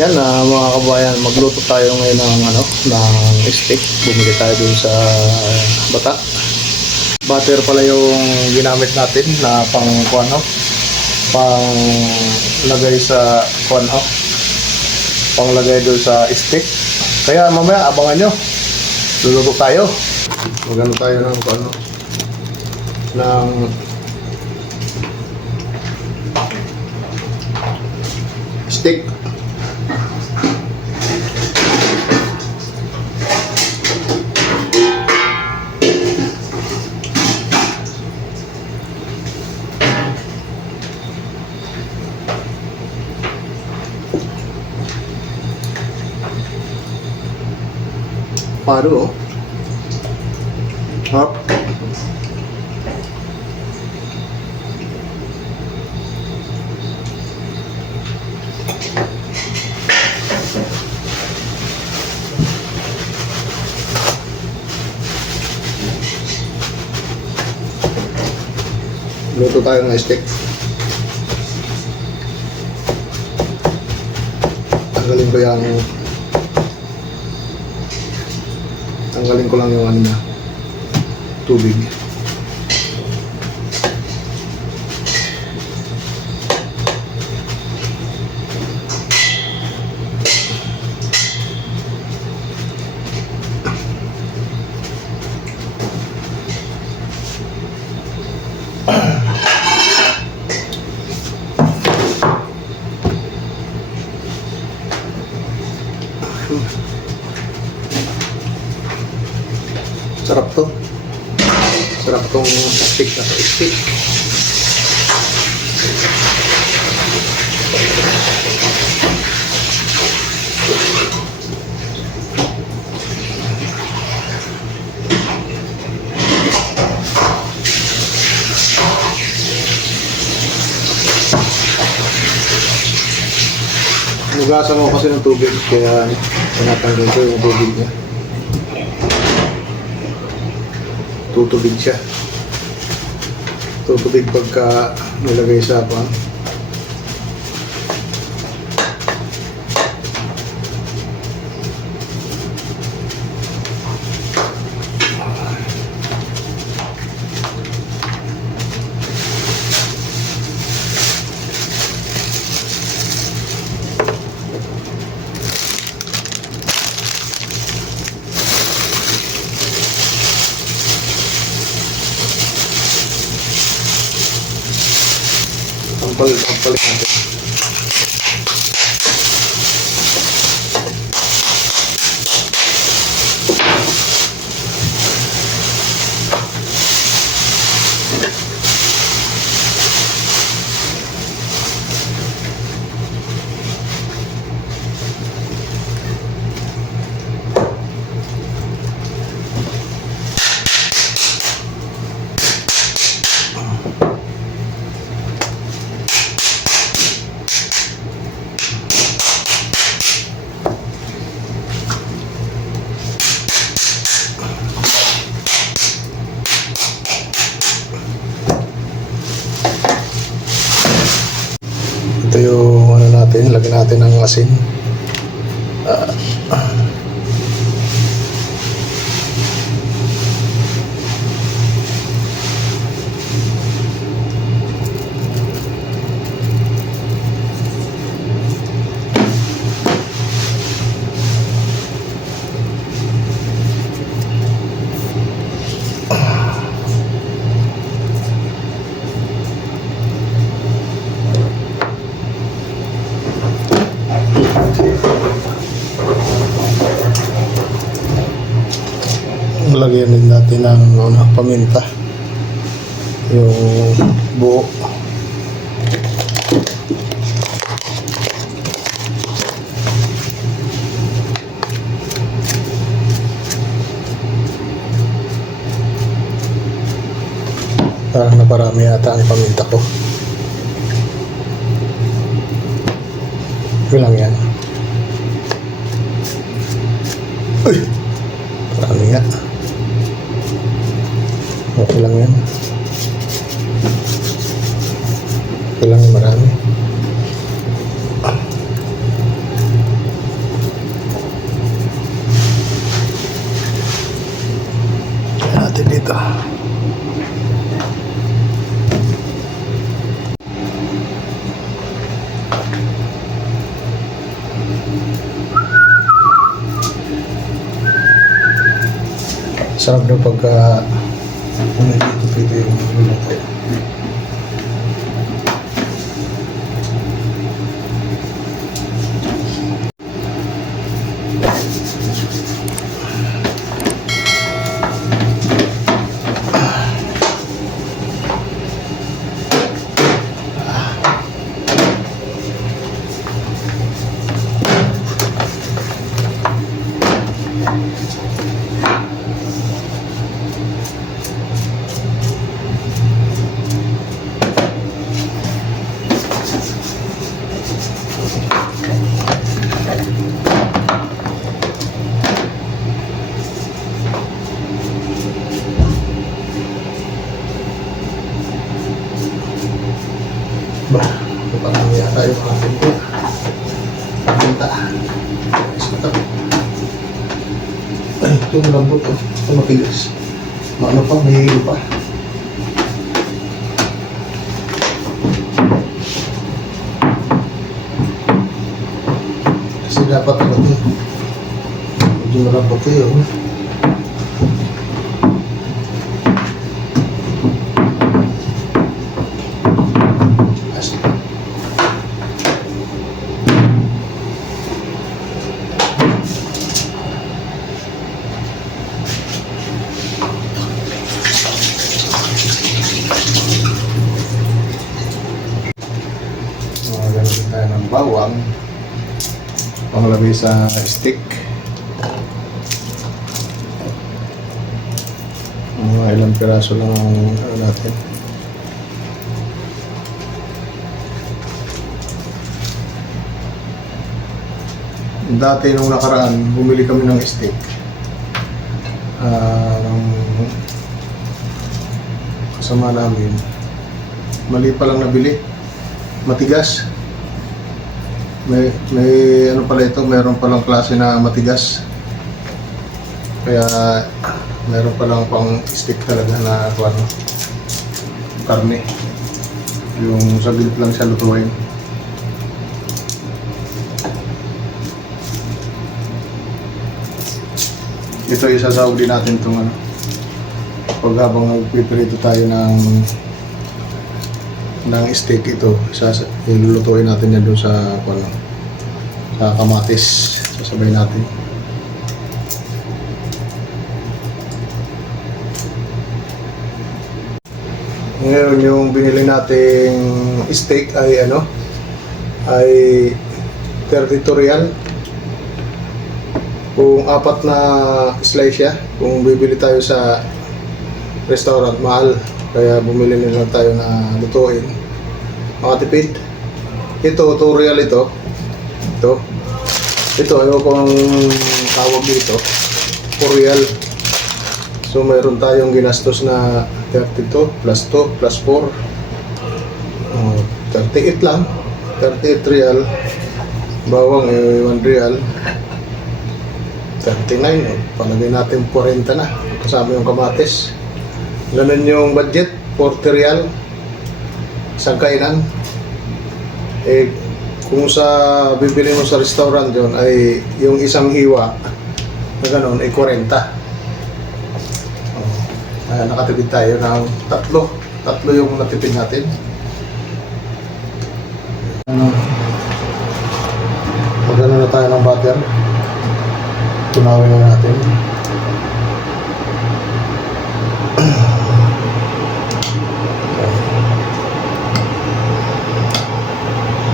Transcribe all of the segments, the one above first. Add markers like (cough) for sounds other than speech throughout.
Yan na mga kabayan, magluto tayo ngayon ng ano, ng steak. Bumili tayo dun sa bata. Butter pala yung ginamit natin na pang kuano, pang lagay sa kuano, pang lagay dun sa steak. Kaya mamaya abangan nyo. Luluto tayo. Magano tayo ng kuano, ng steak. Paru, oh. Harap. Luto tayo ng steak. Tanggalin ko yung tanggalin ko lang yung ano na tubig. Sarap to. Sarap tong steak na to. Steak. Nugasan ko kasi ng tubig kaya tinatanggal ko yung tubig niya. Tutubig siya. Tutubig pagka nilagay sa pan. Tampal, tampal natin. Ito yung ano natin, lagyan natin ng asin. Ah, lagyan din natin ng ano, paminta. Yung buo. Parang naparami yata ang paminta ko. Okay lang yan. Uy! Masarap daw pagka pumipito-pito yung luluto. Ito malambot oh. Ito matigas. Maano pa, may hilo pa. Kasi dapat ano ito. Medyo malambot ito yun. As- Tayo ng bawang. Panglagay sa stick. Mga ilang piraso lang ang ano natin. Dati nung nakaraan, bumili kami ng steak. Ah, ng kasama namin. Mali pa lang nabili. Matigas. May, may ano pala ito, meron palang klase na matigas. Kaya meron palang pang steak talaga na ano, karne. Yung saglit lang siya lutuin. Ito isasawag din natin itong ano. Pag habang nagpiprito tayo ng ng steak ito, sasa, ilulutuin natin yan doon sa ano, sa kamatis. Sasabay natin. Ngayon yung binili nating steak ay ano ay 32 real kung apat na slice siya, kung bibili tayo sa restaurant, mahal. Kaya bumili na lang tayo na lutuin. Makatipid. Ito, tutorial ito. Ito. Ito, ayaw ko ang tawag dito. Tutorial. So, mayroon tayong ginastos na 32 plus 2 plus 4. Oh, 38 lang. 38 real. Bawang eh, 1 real. 39, eh. palagay natin 40 na. Kasama yung kamatis. Ganun yung budget, 40 real. Isang kainan. Eh, kung sa bibili mo sa restaurant yun, ay yung isang hiwa na ganun, ay 40. Oh, nakatipid tayo ng tatlo. Tatlo yung natipid natin. Ano? Magano na tayo ng butter. Tunawin na natin.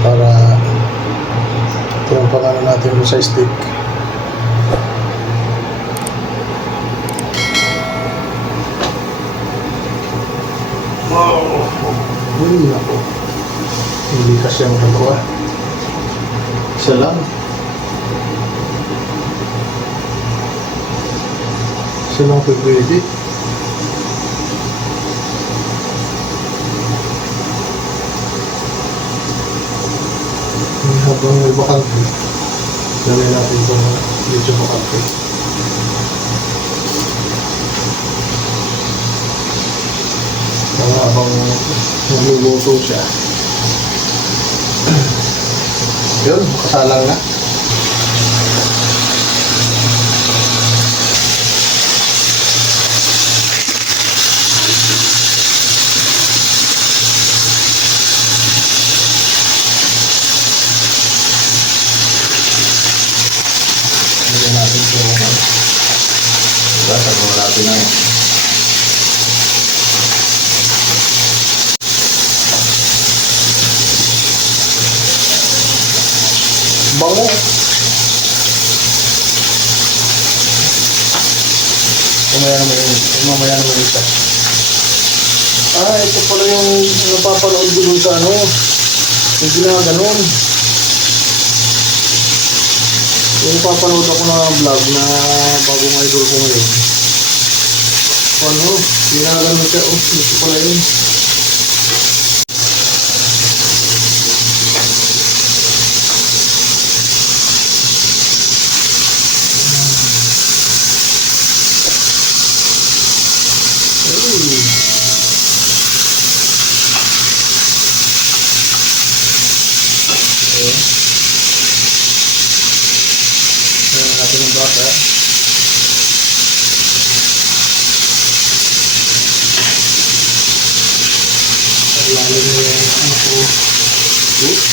Para yung pangano natin sa stick. Wow! Uy, ako. Hindi kasi ang dalawa. Isa lang. Silang pwede. Habang may bakante, lalay natin itong medyo bakante. Para habang nagluluto siya. (clears throat) Yun, kasalang na. Natin na bango. Mamaya naman yun. Mamaya naman isa ah ito pala yung napapanood ko dun sa ano yung ginaganon. Yung napapanood ako na vlog na bagong idol ko ngayon ano ginaganon siya oh ito pala yun. Ayan. Ayan natin ang bata. Lalo na yung ano ko. Oops.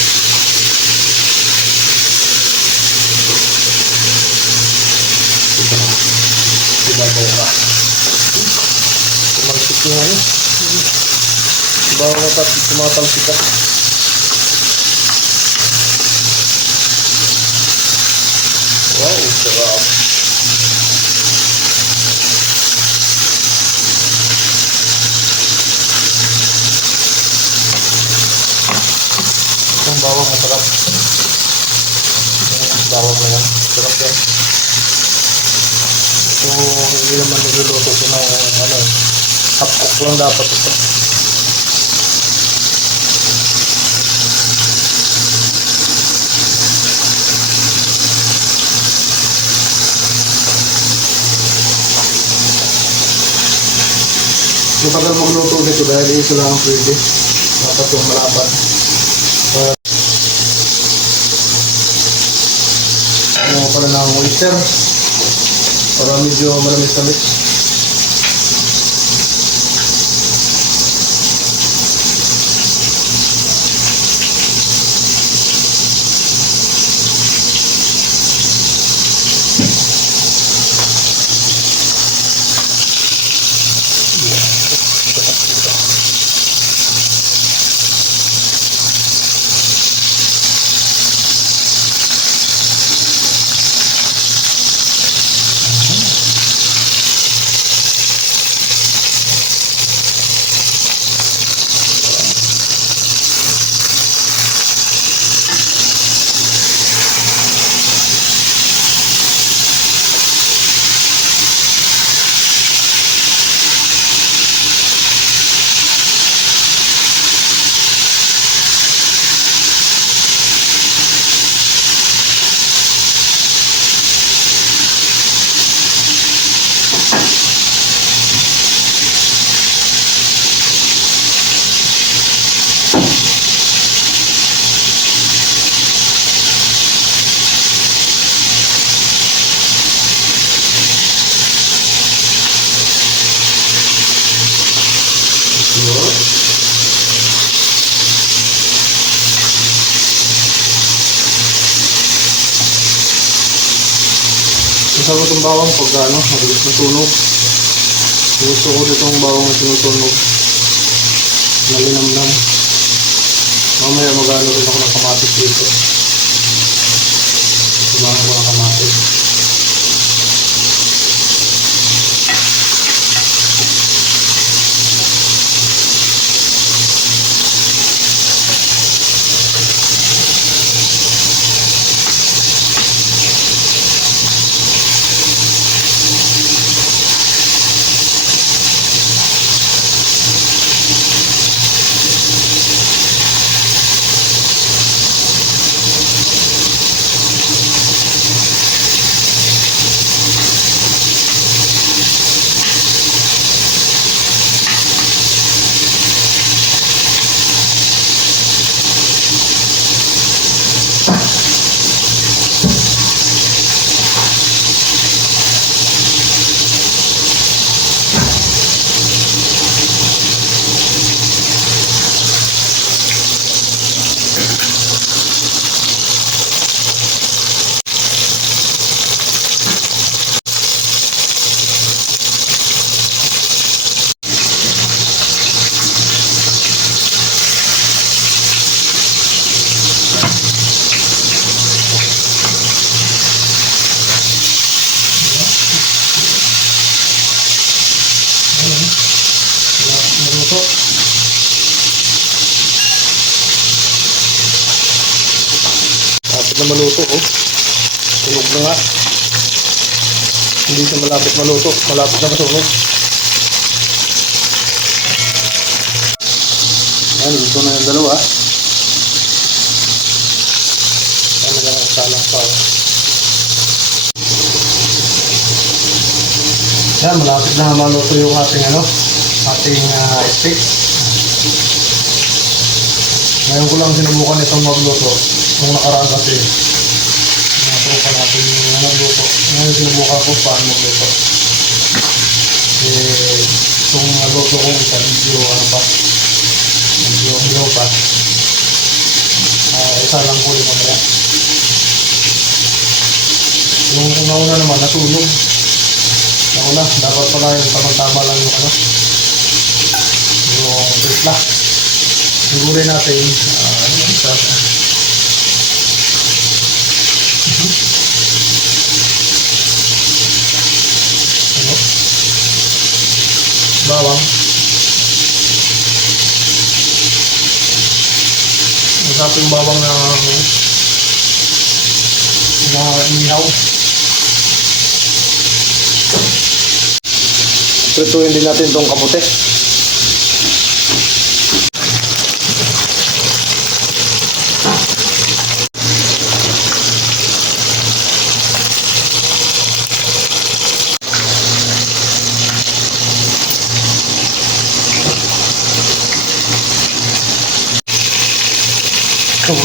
Diba? Diba ba ka? Tumalsik yung ano. Diba ako natat tumatalsik ka? Wow, sarap. Itong bawang masarap. Bawang na yan. Sarap yan. Ito, hindi naman niluluto ko ng ano, half cook lang dapat ito. Matagal magluto nito dahil isa lang ang pwede. Dapat yung malaban. Uh, ano oyster. Para medyo malamis-lamis. Ko itong bawang pag ano, mabilis natunog. Gusto ko itong bawang na sinutunog. Nalinamnam. Mamaya magano rin ako ng kamatis dito. Sumahan ko ng kamatis. Na maluto, oh. Tunog na nga. Hindi siya malapit maluto. Malapit na masunog. Ayan, gusto na yung dalawa. Ano lang ang salang pa, oh. Yan, malapit na maluto yung ating ano, ating ah, steak. Ngayon ko lang sinubukan itong magluto. Nung nakaraan kasi, nakatrupa natin yung magluto. Ngayon sinubukan ko paano magluto. Eh, itong nagluto ko isa, medyo ano pa, medyo hilaw pa. Ah, isa lang huli mo na yan. Yung una-una naman, natulog. Nauna, dapat pala yung tamang-tama lang yung ano, yung timpla. Sigurin natin, ah, ano yung isa. Ano? Bawang. Masarap yung bawang na na inihaw. Prituin din natin itong kamote.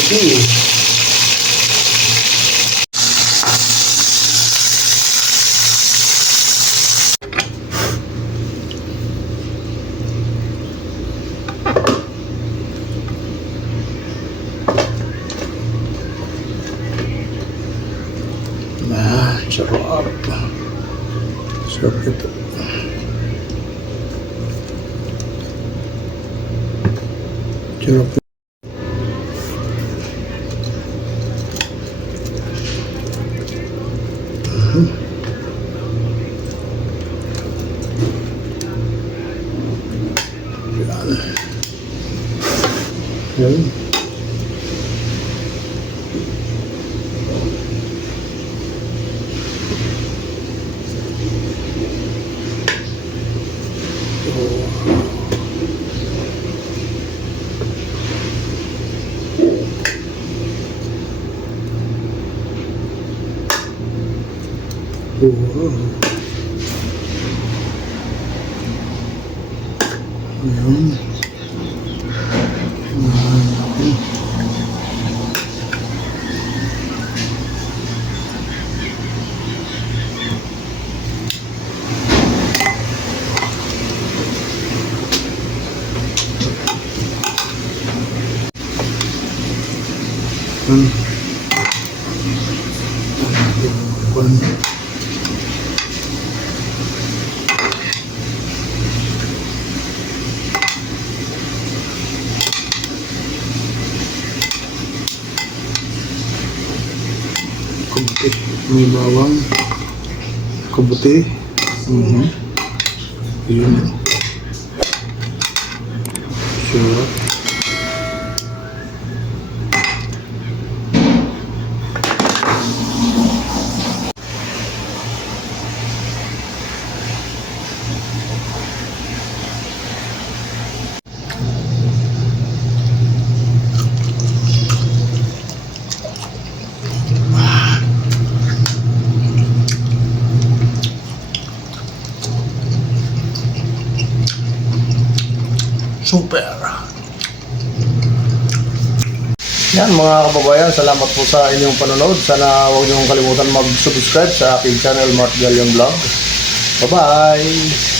see Wow. Ayan. Hmm. Kwan. Kabuti. May bawang. Kabuti. Mhm. Yun. Sarap. Super. Yan mga kababayan, salamat po sa inyong panonood. Sana huwag niyong kalimutan mag-subscribe sa aking channel Mart Galion Vlog. Bye-bye!